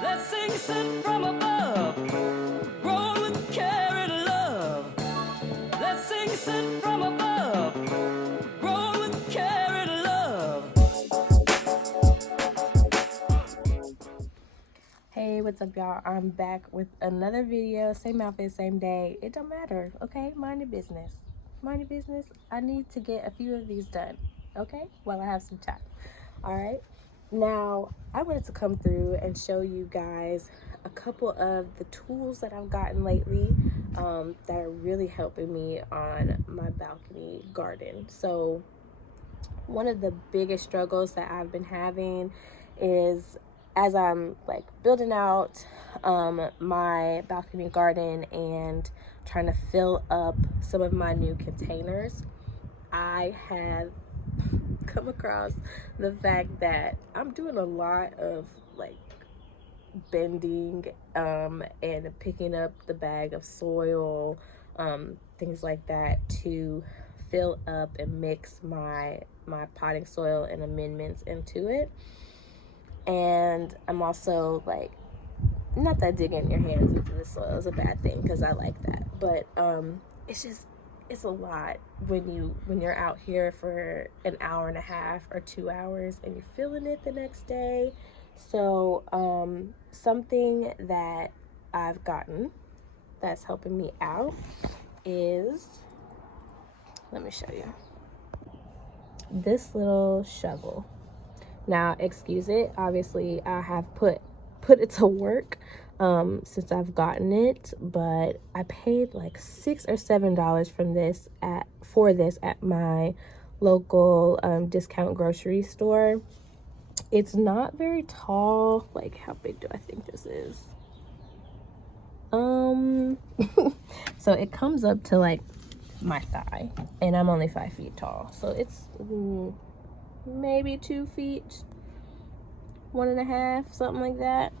Blessings sent from above, grown with care and love. Blessings sent from above, grown with care and love. Hey, what's up, y'all? I'm back with another video. Same outfit, same day. It don't matter, okay? Mind your business. Mind your business. I need to get a few of these done, okay? While I have some time. All right? Now, I wanted to come through and show you guys a couple of the tools that I've gotten lately that are really helping me on my balcony garden. So, one of the biggest struggles that I've been having is as I'm like building out my balcony garden and trying to fill up some of my new containers, I have come across the fact that I'm doing a lot of like bending and picking up the bag of soil, things like that, to fill up and mix my potting soil and amendments into it. And I'm also like, not that digging your hands into the soil is a bad thing, because I like that, but it's a lot when you're out here for an hour and a half or 2 hours and you're feeling it the next day. So something that I've gotten that's helping me out is, let me show you, this little shovel. Now, excuse it, obviously I have put it to work since I've gotten it, but I paid like $6 or $7 for this at my local discount grocery store. It's not very tall. Like, how big do I think this is? So it comes up to like my thigh, and I'm only 5 feet tall, so it's maybe 2 feet, 1.5, something like that.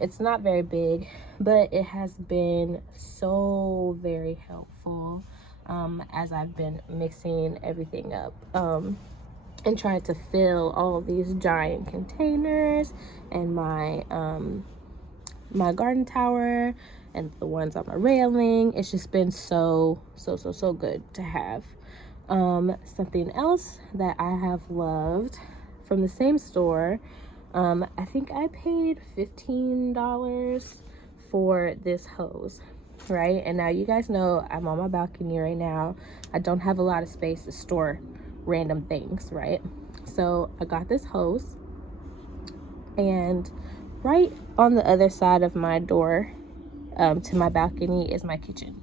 It's not very big, but it has been so very helpful as I've been mixing everything up and trying to fill all of these giant containers and my my garden tower and the ones on my railing. It's just been so good to have. Something else that I have loved from the same store, I think I paid $15 for this hose, right? And now you guys know I'm on my balcony right now. I don't have a lot of space to store random things, right? So I got this hose, and right on the other side of my door to my balcony is my kitchen.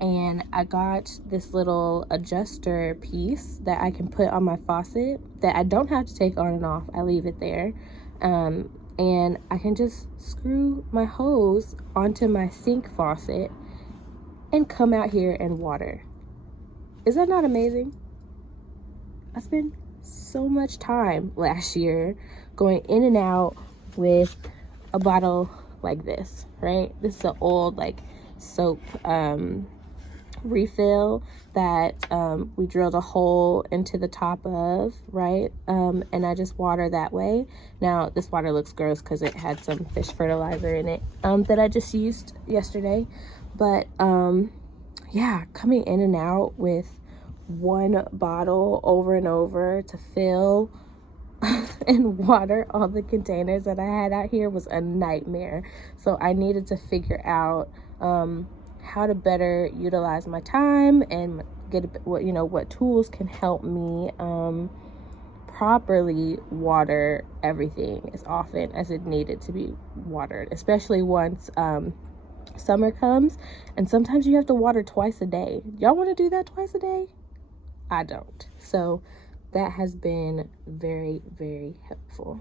And I got this little adjuster piece that I can put on my faucet that I don't have to take on and off. I leave it there. And I can just screw my hose onto my sink faucet and come out here and water. Is that not amazing? I spent so much time last year going in and out with a bottle like this, right? This is an old like soap refill that we drilled a hole into the top of, right? And I just water that way. Now this water looks gross because it had some fish fertilizer in it that I just used yesterday, but yeah, coming in and out with one bottle over and over to fill and water all the containers that I had out here was a nightmare. So I needed to figure out how to better utilize my time and get what tools can help me properly water everything as often as it needed to be watered, especially once summer comes, and sometimes you have to water twice a day. Y'all want to do that twice a day? I don't. So that has been very, very helpful.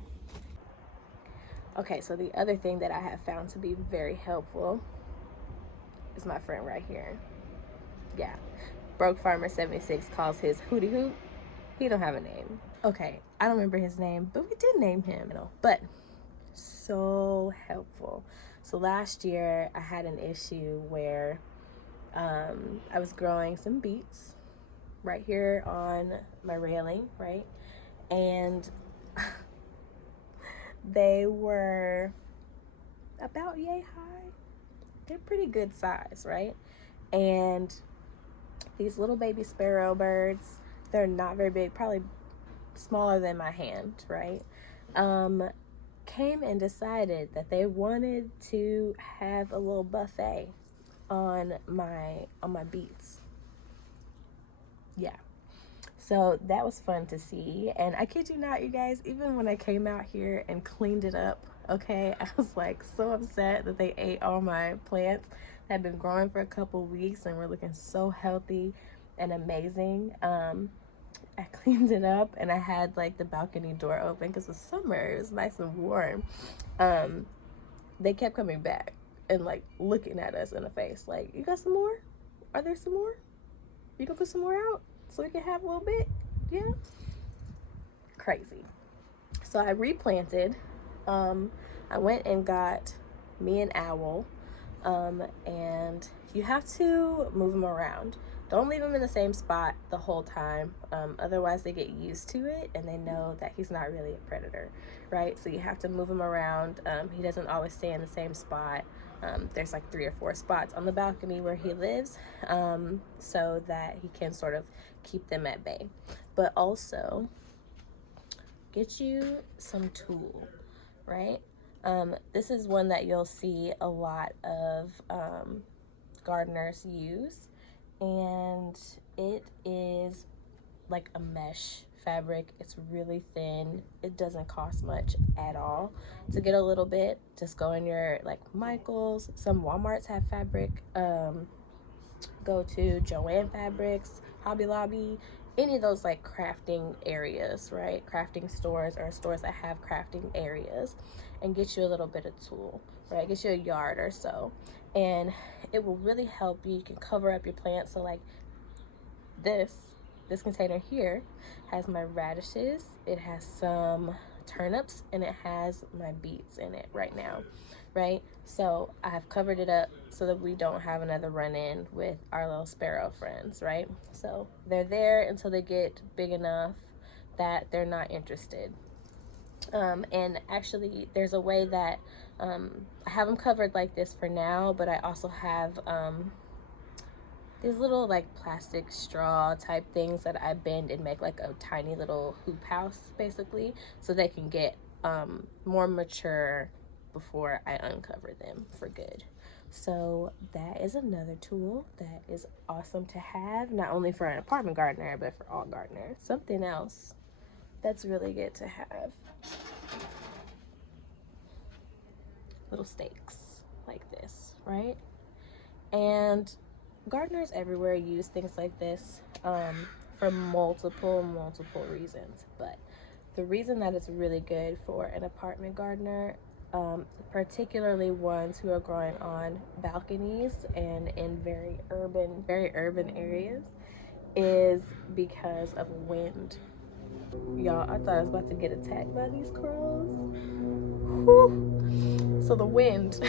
Okay, so the other thing that I have found to be very helpful is my friend right here. Yeah, Broke Farmer 76 calls his hootie hoot. He don't have a name. Okay, I don't remember his name, but we did name him. But so helpful. So last year I had an issue where I was growing some beets right here on my railing, right? And they were about yay high. They're pretty good size, right? And these little baby sparrow birds, they're not very big, probably smaller than my hand, right? Came and decided that they wanted to have a little buffet on my beets. Yeah. So that was fun to see. And I kid you not, you guys, even when I came out here and cleaned it up, okay, I was like so upset that they ate all my plants that had been growing for a couple weeks and were looking so healthy and amazing. I cleaned it up and I had like the balcony door open because it was summer. It was nice and warm. They kept coming back and like looking at us in the face like, you got some more? Are there some more? You can put some more out so we can have a little bit? Yeah. Crazy. So I replanted. I went and got me an owl. And you have to move them around. Don't leave him in the same spot the whole time. Otherwise they get used to it and they know that he's not really a predator, right? So you have to move him around. He doesn't always stay in the same spot. There's like 3 or 4 spots on the balcony where he lives, so that he can sort of keep them at bay. But also get you some tool, right? This is one that you'll see a lot of gardeners use, and it is like a mesh fabric. It's really thin. It doesn't cost much at all to get a little bit. Just go in your like Michael's. Some Walmarts have fabric. Go to Joann Fabrics, Hobby Lobby, any of those like crafting areas, right? Crafting stores or stores that have crafting areas, and get you a little bit of tool, right? Get you a yard or so, and it will really help you. You can cover up your plants. So like this container here has my radishes, it has some turnips, and it has my beets in it right now, right? So I have covered it up so that we don't have another run-in with our little sparrow friends, right? So they're there until they get big enough that they're not interested. And actually there's a way that I have them covered like this for now, but I also have these little like plastic straw type things that I bend and make like a tiny little hoop house basically, so they can get more mature before I uncover them for good. So that is another tool that is awesome to have, not only for an apartment gardener but for all gardeners. Something else that's really good to have, little stakes like this, right? And gardeners everywhere use things like this for multiple reasons, but the reason that it's really good for an apartment gardener, particularly ones who are growing on balconies and in very urban areas, is because of wind. Y'all, I thought I was about to get attacked by these crows. Whew. So the wind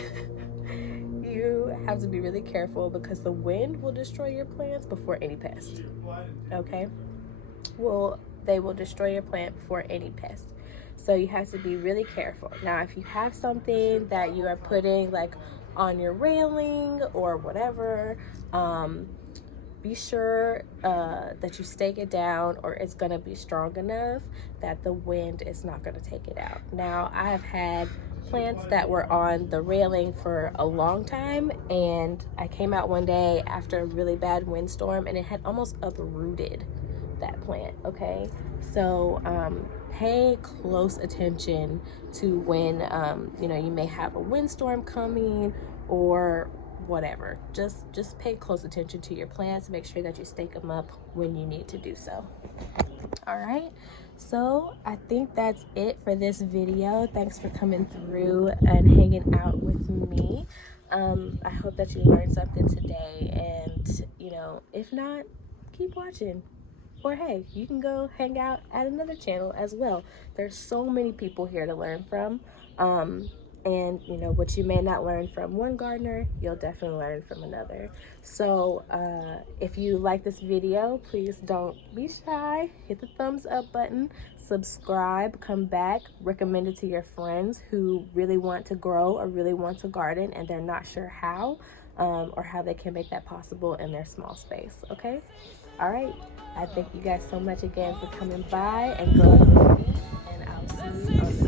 you have to be really careful because the wind will destroy your plants before any pest. Okay? Well, they will destroy your plant before any pest. So you have to be really careful. Now, if you have something that you are putting like on your railing or whatever, be sure that you stake it down, or it's going to be strong enough that the wind is not going to take it out. Now, I have had plants that were on the railing for a long time, and I came out one day after a really bad windstorm and it had almost uprooted that plant. Okay, so pay close attention to when you may have a windstorm coming or whatever. Just pay close attention to your plants. Make sure that you stake them up when you need to do so. All right, so I think that's it for this video. Thanks for coming through and hanging out with me. I hope that you learned something today, and if not, keep watching. Or hey, you can go hang out at another channel as well. There's so many people here to learn from. And you know, what you may not learn from one gardener, you'll definitely learn from another. So if you like this video, please don't be shy. Hit the thumbs up button, subscribe, come back, recommend it to your friends who really want to grow or really want to garden and they're not sure how, or how they can make that possible in their small space. Okay? All right. I thank you guys so much again for coming by and growing with me, and I'll see you on the